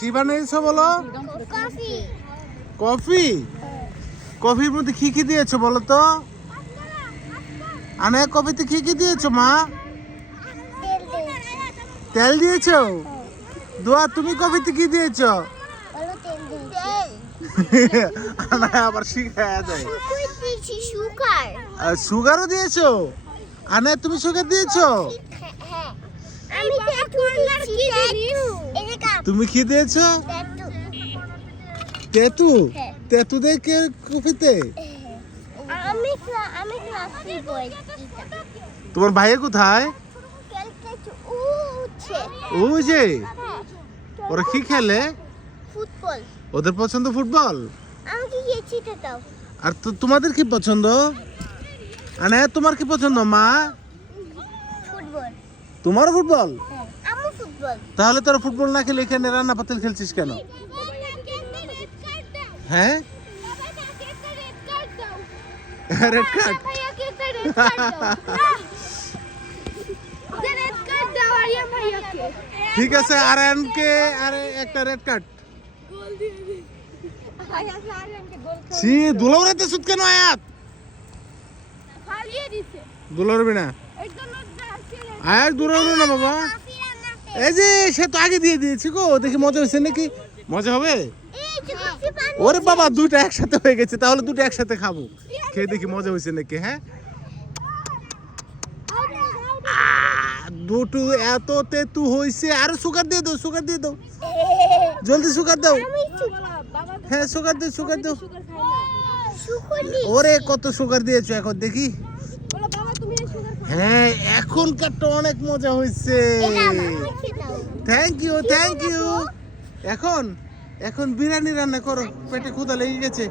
কি বানিয়েছো বলো? কফি। কফি? কফির মধ্যে কি কি দিয়েছো বলো তো? আনে কফিতে কি কি দিয়েছো মা? তেল দিয়েছো? দোয়া তুমি কফিতে কি দিয়েছো? আনা আবার শিখায়া দেয়। সুগারও দিয়েছো? আনে তুমি সুগার দিয়েছো? তুমি কি দিয়েছো? তেতু? তেতু দেয় কে কফিতে? তোমার ভাইয়া কোথায়? ওই যে ওরা কি খেলে? ফুটবল। ওদের পছন্দ ফুটবল? আমাকে গিয়ে দাও। আর তো তোমাদের কি পছন্দ? আনে তোমার কি পছন্দ মা? ফুটবল। তোমারও ফুটবল? আমি ফুটবল। তাহলে তোরা ফুটবল না খেলে এখানে রান্না পাতিল খেলছিস কেন? হ্যাঁ রেড কার্ড। ঠিক আছে আরএনকে আরে একটা রেড কার্ড। সি দুলাউরাতে সুদ কেন আয়াত? দুলাউরবি না আয়াত দুলাউরবি না বাবা। এই যে সে তো আগে দিয়ে দিয়েছি গো, দেখি মজা হয়েছে নাকি? মজা হবে? ওরে বাবা দুটো একসাথে হয়ে গেছে, তাহলে দুটো একসাথে খাবো, খেয়ে দেখি মজা হয়েছে নাকি। হ্যাঁ দুটো এত তেতু হয়েছে, আরো সুগার দিয়ে দাও, সুগার দিয়ে দাও, জলদি সুগার দাও। হ্যাঁ সুগার দাও, সুগার দাও। ওরে কত সুগার দিয়েছো এখন দেখি। হ্যাঁ এখনকারটা অনেক মজা হয়েছে। Thank you thank you. এখন এখন বিরিয়ানি রান্না করো, পেটে ক্ষুধা লেগে গেছে।